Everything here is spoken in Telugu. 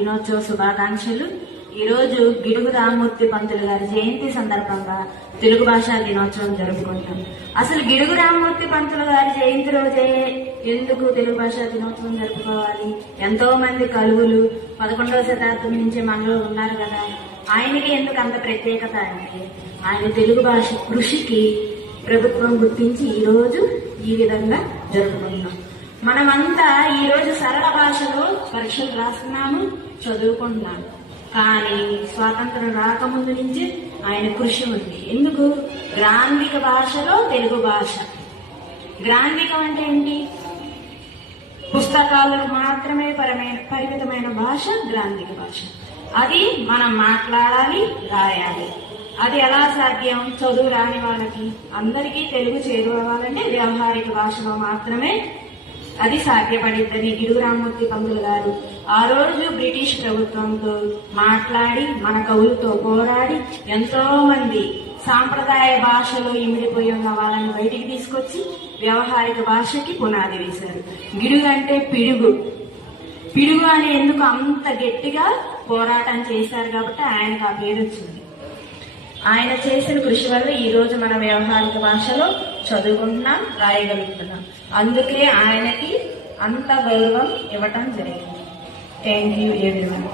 దినోత్సవ శుభాకాంక్షలు. ఈరోజు గిడుగు రామ్మూర్తి పంతులు గారి జయంతి సందర్భంగా తెలుగు భాషా దినోత్సవం జరుపుకుంటాం. అసలు గిడుగు రామ్మూర్తి పంతులు గారి జయంతి రోజే ఎందుకు తెలుగు భాషా దినోత్సవం జరుపుకోవాలి? ఎంతో మంది కలువులు 11వ శతాబ్దం నుంచి మనలో ఉన్నారు కదా, ఆయనకి ఎందుకు అంత ప్రత్యేకత అంటే ఆయన తెలుగు భాష కృషికి ప్రభుత్వం గుర్తించి ఈరోజు ఈ విధంగా జరుపుకుంటున్నాం. మనమంతా ఈరోజు సరళ భాషలో పరీక్షలు రాస్తున్నాము, చదువుకుంటున్నాము. కానీ స్వాతంత్రం రాకముందు నుంచి ఆయన కృషి ఉంది. ఎందుకు? గ్రాంధిక భాషలో తెలుగు భాష. గ్రాంధికం అంటే ఏంటి? పుస్తకాలకు మాత్రమే పరిమితమైన భాష గ్రాంధిక భాష. అది మనం మాట్లాడాలి, రాయాలి. అది ఎలా సాధ్యం? చదువు రాని వాళ్ళకి అందరికీ తెలుగు చేరువవ్వాలంటే వ్యవహారిక భాషలో మాత్రమే అది సాధ్యపడిద్దని గిడుగు రామ్మూర్తి పంతులు గారు ఆ రోజు బ్రిటిష్ ప్రభుత్వంతో మాట్లాడి మన కవులతో పోరాడి ఎంతో మంది సాంప్రదాయ భాషలో ఇమిడిపోయి ఉన్న వాళ్ళని బయటికి తీసుకొచ్చి వ్యవహారిక భాషకి పునాది వేశారు. గిడుగు అంటే పిడుగు. పిడుగు అని ఎందుకు అంత గట్టిగా పోరాటం చేశారు కాబట్టి ఆయనకు ఆ పేరు వచ్చింది. ఆయన చేసిన కృషి వల్ల ఈ రోజు మన వ్యవహారిక భాషలో చదువుకుంటున్నాం, రాయగలుగుతున్నాం. అందుకే ఆయనకి అంత గౌరవం ఇవ్వటం జరిగింది. Thank you everyone.